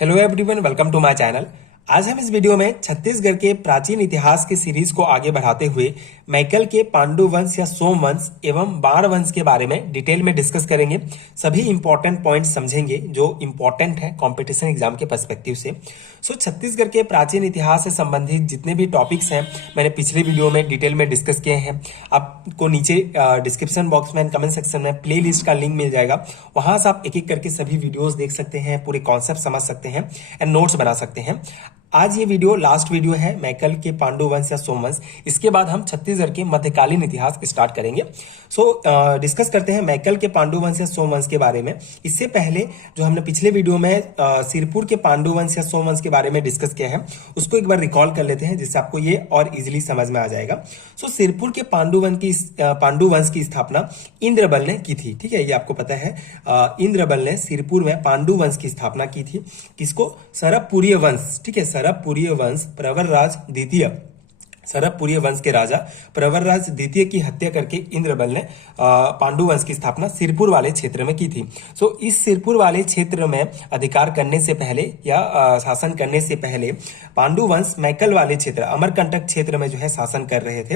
Hello everyone, welcome to my channel. आज हम इस वीडियो में छत्तीसगढ़ के प्राचीन इतिहास के सीरीज को आगे बढ़ाते हुए मैकल के पांडु वंश या सोम वंश एवं बाण वंश के बारे में डिटेल में डिस्कस करेंगे। सभी इंपॉर्टेंट पॉइंट्स समझेंगे जो इंपॉर्टेंट है कंपटीशन एग्जाम के पर्सपेक्टिव से। छत्तीसगढ़ के प्राचीन इतिहास से संबंधित जितने भी टॉपिक्स हैं मैंने पिछले वीडियो में डिटेल में डिस्कस किए हैं। आपको नीचे डिस्क्रिप्शन बॉक्स में कमेंट सेक्शन में प्ले लिस्ट का लिंक मिल जाएगा, वहां से आप एक एक करके सभी वीडियोस देख सकते हैं, पूरे कॉन्सेप्ट समझ सकते हैं एंड नोट्स बना सकते हैं। आज ये वीडियो लास्ट वीडियो है मैकल के पांडु वंश या सोम वंश। इसके बाद हम छत्तीसगढ़ के मध्यकालीन इतिहास स्टार्ट करेंगे। डिस्कस करते हैं मैकल के पांडु वंश या सोम वंश के बारे में। इससे पहले जो हमने पिछले वीडियो में सिरपुर के पांडु वंश या सोम वंश के बारे में डिस्कस किया है उसको एक बार रिकॉल कर लेते हैं, जिससे आपको ये और इजिली समझ में आ जाएगा। सिरपुर के पांडु वंश की स्थापना इंद्रबल ने की थी। ठीक है, ये आपको पता है। इंद्रबल ने सिरपुर में पांडु वंश की स्थापना की थी। किसको? सरबपुरीय वंश। ठीक है, सरबपुरीय वंश प्रवरराज द्वितीय, सरबपुरीय वंश के राजा प्रवरराज द्वितीय की हत्या करके इंद्रबल ने पांडु वंश की स्थापना सिरपुर वाले क्षेत्र में की थी। इस सिरपुर वाले क्षेत्र में अधिकार करने से पहले या शासन करने से पहले पांडु वंश मैकल वाले क्षेत्र अमरकंटक क्षेत्र में जो है शासन कर रहे थे।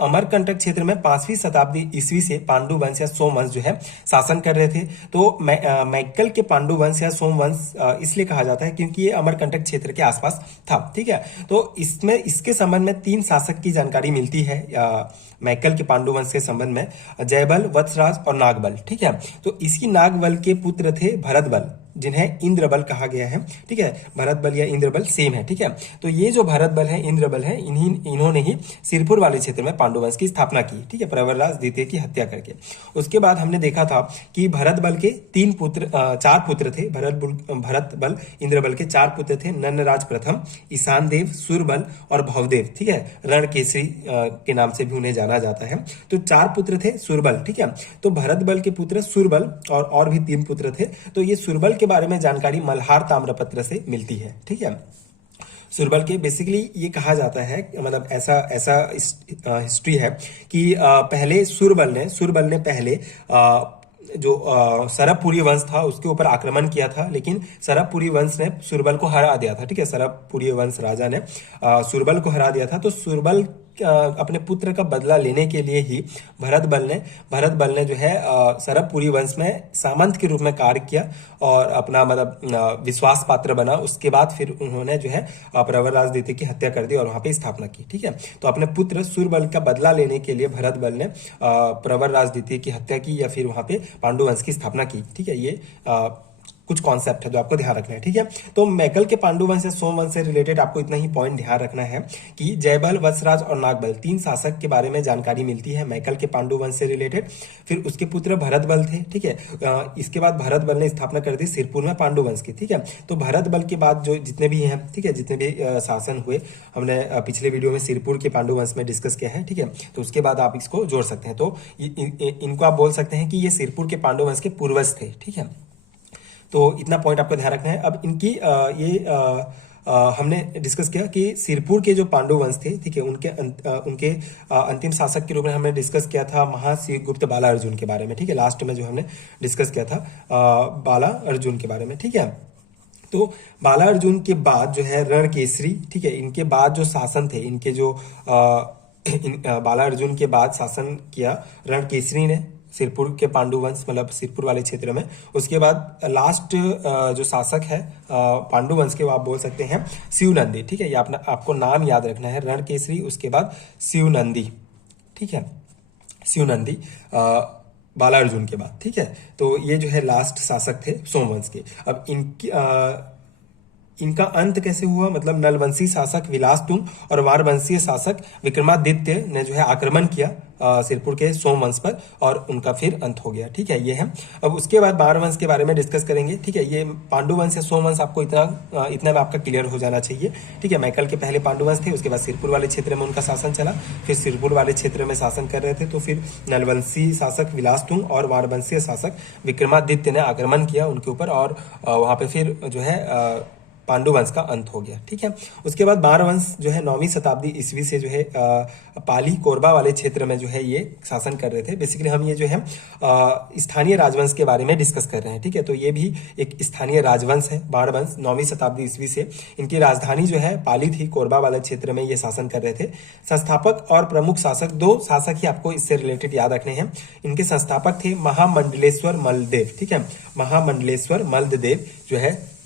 अमरकंटक क्षेत्र में 5वीं शताब्दी ईस्वी से पांडु वंश या सोम वंश जो है शासन कर रहे थे। तो मैकल के पांडु वंश या सोम वंश इसलिए कहा जाता है क्योंकि ये अमरकंटक क्षेत्र के आसपास था। ठीक है, तो इसमें इसके संबंध में 3 शासक की जानकारी मिलती है मैकल के पांडु वंश के संबंध में, जयबल, वत्सराज और नागबल। ठीक है, तो इसी नागबल के पुत्र थे भरतबल, जिन्हें इंद्रबल कहा गया है। ठीक है, भरतबल या इंद्रबल सेम है। ठीक है, तो ये जो भरतबल है, इंद्रबल है, इन्होंने ही सिरपुर वाले क्षेत्र में पांडु वंश की स्थापना की। ठीक है, प्रवरराज द्वितीय की हत्या करके। उसके बाद हमने देखा था कि भरतबल के 4 पुत्र थे। भरतबल इंद्रबल के 4 पुत्र थे। नन्नराज प्रथम, ईशान देव, सूरबल और भवदेव। ठीक है, रणकेसरी के नाम से भी उन्हें जाना जाता है। तो 4 पुत्र थे। सूरबल, ठीक है, तो भरतबल के पुत्र सूरबल और भी 3 पुत्र थे। तो ये सूरबल के बारे में जानकारी मल्हार ताम्रपत्र से मिलती है। ठीक है, सूरबल के बेसिकली ये कहा जाता है, मतलब ऐसा हिस्ट्री है कि पहले सूरबल ने पहले जो सरबपुरी वंश था उसके ऊपर आक्रमण किया था, लेकिन सरबपुरी वंश ने सूरबल को हरा दिया था। ठीक है, सरबपुरी वंश राजा ने सूरबल को हरा दिया था। तो सूरबल अपने पुत्र का बदला लेने के लिए ही भरतबल ने जो है सरबपुरी वंश में सामंत के रूप में कार्य किया और अपना मतलब विश्वास पात्र बना। उसके बाद फिर उन्होंने जो है प्रवरराज द्वितीय की हत्या कर दी और वहां पे स्थापना की। ठीक है, तो अपने पुत्र सूरबल का बदला लेने के लिए भरतबल ने प्रवरराज द्वितीय की हत्या की या फिर वहां पे पांडु वंश की स्थापना की। ठीक है, ये कुछ कॉन्सेप्ट है जो आपको ध्यान रखना है। ठीक है, तो मैकल के पांडु वंश या सोम वंश से रिलेटेड आपको इतना ही पॉइंट ध्यान रखना है कि जयबल, वत्सराज और नागबल 3 शासक के बारे में जानकारी मिलती है मैकल के पांडु वंश से रिलेटेड। फिर उसके पुत्र भरतबल थे। ठीक है, इसके बाद भरतबल ने स्थापना कर दी सिरपुर में पांडु वंश की। ठीक है, तो भरतबल के बाद जो जितने भी हैं, ठीक है, जितने भी शासन हुए हमने पिछले वीडियो में सिरपुर के पांडु वंश में डिस्कस किया है। ठीक है, तो उसके बाद आप इसको जोड़ सकते हैं। तो इनको आप बोल सकते हैं कि ये सिरपुर के पांडु वंश के पूर्वज थे। ठीक है, तो इतना पॉइंट आपको ध्यान रखना है। अब इनकी हमने डिस्कस किया कि सिरपुर के जो पांडु वंश थे, ठीक है, उनके अंतिम शासक के रूप में हमने डिस्कस किया था महाशिवगुप्त बाला अर्जुन के बारे में। ठीक है, लास्ट में जो हमने डिस्कस किया था बाला अर्जुन के बारे में। ठीक है, तो बाला अर्जुन के बाद जो है रणकेसरी, ठीक है, इनके बाद जो शासन थे, इनके जो बाला अर्जुन के बाद शासन किया रणकेसरी ने सिरपुर के पांडु वंश, मतलब सिरपुर वाले क्षेत्र में। उसके बाद लास्ट जो शासक है पांडु वंश के, वो आप बोल सकते हैं शिवनंदी। ठीक है, ये आपको नाम याद रखना है, रणकेसरी, उसके बाद शिवनंदी। ठीक है, शिवनंदी बाला अर्जुन के बाद। ठीक है, तो ये जो है लास्ट शासक थे सोमवंश के। अब इनका अंत कैसे हुआ? मतलब नलवंशी शासक विलासतुंग और वारवंशीय शासक विक्रमादित्य ने जो है आक्रमण किया सिरपुर के सोमवंश पर और उनका फिर अंत हो गया। ठीक है, ये है। अब उसके बाद बाणवंश के बारे में डिस्कस करेंगे। ठीक है, ये पांडुवंश या सोमवंश आपको इतना में आपका क्लियर हो जाना चाहिए। ठीक है, मैकल के पहले पांडुवंश थे, उसके बाद सिरपुर वाले क्षेत्र में उनका शासन चला, फिर सिरपुर वाले क्षेत्र में शासन कर रहे थे, तो फिर नलवंशी शासक विलासतुंग और वारवंशीय शासक विक्रमादित्य ने आक्रमण किया उनके ऊपर और वहां पे फिर जो है पांडु वंश का अंत हो गया। ठीक है, उसके बाद बाण वंश जो है 9वीं शताब्दी ईस्वी से जो है पाली कोरबा वाले क्षेत्र में जो है ये शासन कर रहे थे। बेसिकली हम ये जो है स्थानीय राजवंश के बारे में डिस्कस कर रहे हैं। ठीक है, तो ये भी एक स्थानीय राजवंश है बाण वंश। 9वीं शताब्दी ईस्वी से इनकी राजधानी जो है पाली थी, कोरबा वाले क्षेत्र में ये शासन कर रहे थे। संस्थापक और प्रमुख शासक, 2 शासक ही आपको इससे रिलेटेड याद रखने हैं। इनके संस्थापक थे महामंडलेश्वर मल्लदेव। ठीक है, महामंडलेश्वर मल्लदेव जो है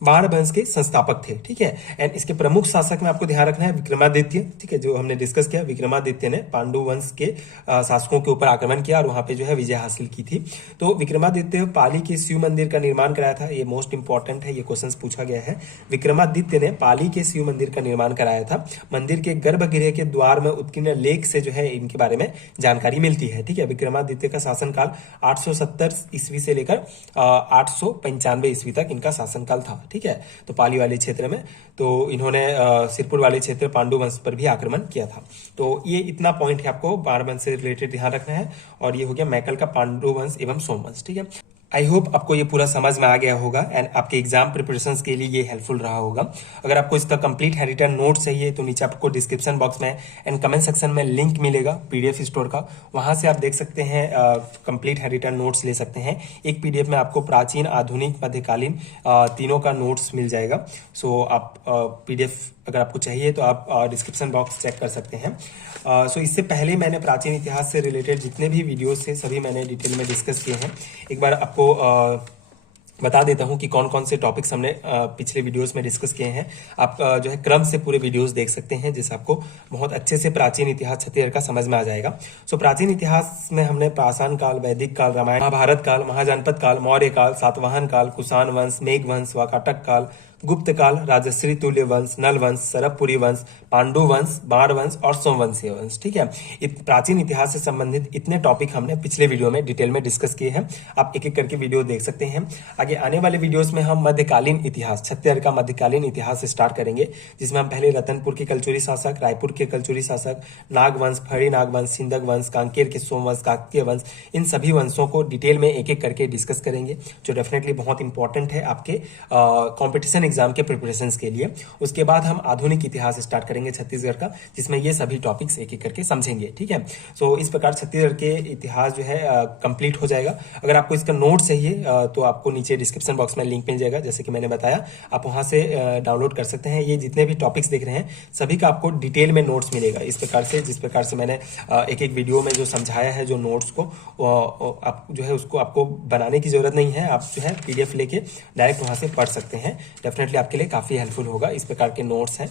बाण वंश के संस्थापक थे। ठीक है, एंड इसके प्रमुख शासक में आपको ध्यान रखना है विक्रमादित्य। ठीक है, जो हमने डिस्कस किया, विक्रमादित्य ने पांडु वंश के शासकों के ऊपर आक्रमण किया और वहां पे जो है विजय हासिल की थी। तो विक्रमादित्य पाली के शिव मंदिर का निर्माण कराया था। ये मोस्ट इंपॉर्टेंट है, ये क्वेश्चन पूछा गया है। विक्रमादित्य ने पाली के शिव मंदिर का निर्माण कराया था। मंदिर के गर्भगृह के द्वार में उत्कीर्ण लेख से जो है इनके बारे में जानकारी मिलती है। ठीक है, विक्रमादित्य का शासनकाल 870 ईस्वी से लेकर 895 ईस्वी तक इनका शासनकाल था। ठीक है, तो पाली वाले क्षेत्र में तो इन्होंने सिरपुर वाले क्षेत्र पांडु वंश पर भी आक्रमण किया था। तो ये इतना पॉइंट है आपको बाण वंश से रिलेटेड ध्यान रखना है। और ये हो गया मैकल का पांडु वंश एवं सोम वंश। ठीक है, आई होप आपको ये पूरा समझ में आ गया होगा एंड आपके एग्जाम प्रिपरेशंस के लिए ये हेल्पफुल रहा होगा। अगर आपको इसका कंप्लीट हैंडरिटन नोट चाहिए तो नीचे आपको डिस्क्रिप्शन बॉक्स में एंड कमेंट सेक्शन में लिंक मिलेगा पीडीएफ स्टोर का, वहां से आप देख सकते हैं कंप्लीट हैंडरिटन नोट्स ले सकते हैं। एक पीडीएफ में आपको प्राचीन, आधुनिक, मध्यकालीन तीनों का नोट्स मिल जाएगा। सो आप पीडीएफ अगर आपको चाहिए तो आप डिस्क्रिप्शन बॉक्स चेक कर सकते हैं। सो इससे पहले मैंने प्राचीन इतिहास से रिलेटेड जितने भी वीडियोस थे सभी मैंने डिटेल में डिस्कस किए हैं। एक बार आपको बता देता हूं कि कौन कौन से टॉपिक्स हमने पिछले वीडियोस में डिस्कस किए हैं। आप जो है क्रम से पूरे वीडियोस देख सकते हैं, जिससे आपको बहुत अच्छे से प्राचीन इतिहास छत्तीसगढ़ का समझ में आ जाएगा। सो प्राचीन इतिहास में हमने पाषाण काल, वैदिक काल, रामायण, महाभारत काल, महाजनपद काल, मौर्य काल, सातवाहन काल, कुषाण वंश, मेघ वंश, वाकाटक काल, गुप्त काल, राजश्री तुल्य वंश, नल वंश, सरबपुरी वंश, पांडु वंश, बाण वंश और सोमवंशीय वंश। ठीक है, प्राचीन इतिहास से संबंधित इतने टॉपिक हमने पिछले वीडियो में डिटेल में डिस्कस किए हैं। आप एक एक करके वीडियो देख सकते हैं। आगे आने वाले वीडियोस में हम मध्यकालीन इतिहास, छत्तीसगढ़ का मध्यकालीन इतिहास स्टार्ट करेंगे, जिसमें हम पहले रतनपुर के कलचुरी शासक, रायपुर के कलचुरी शासक, नागवंश, फड़ी नागवंश, सिंधक वंश, कांकेर के सोमवंश, काकतीय वंश, इन सभी वंशों को डिटेल में एक एक करके डिस्कस करेंगे, जो डेफिनेटली बहुत इंपॉर्टेंट है आपके कॉम्पिटिशन एग्जाम के प्रिपरेशंस के लिए। उसके बाद हम आधुनिक इतिहास स्टार्ट करेंगे छत्तीसगढ़ का, जिसमें ये सभी टॉपिक्स एक एक करके समझेंगे। ठीक है, सो इस प्रकार छत्तीसगढ़ के इतिहास जो है कंप्लीट हो जाएगा। अगर आपको इसका नोट चाहिए तो आपको नीचे डिस्क्रिप्शन बॉक्स में लिंक मिल जाएगा, जैसे कि मैंने बताया, आप वहां से डाउनलोड कर सकते हैं। ये जितने भी टॉपिक्स देख रहे हैं सभी का आपको डिटेल में नोट्स मिलेगा। इस प्रकार से, जिस प्रकार से मैंने एक एक वीडियो में जो समझाया है, जो नोट्स को आप जो है उसको आपको बनाने की जरूरत नहीं है। आप जो है पीडीएफ लेके डायरेक्ट वहां से पढ़ सकते हैं। डेफिनेटली आपके लिए काफी हेल्पफुल होगा। इस प्रकार के नोट्स हैं,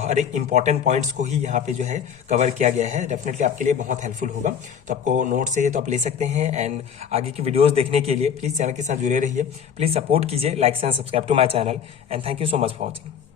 हर एक इंपॉर्टेंट पॉइंट्स को ही यहाँ पे जो है कवर किया गया है। डेफिनेटली आपके लिए बहुत हेल्पफुल होगा। तो आपको नोट्स चाहिए तो आप ले सकते हैं। एंड आगे की वीडियोस देखने के लिए प्लीज चैनल के साथ जुड़े रहिए। प्लीज सपोर्ट कीजिए, like and subscribe to my channel and thank you so much for watching.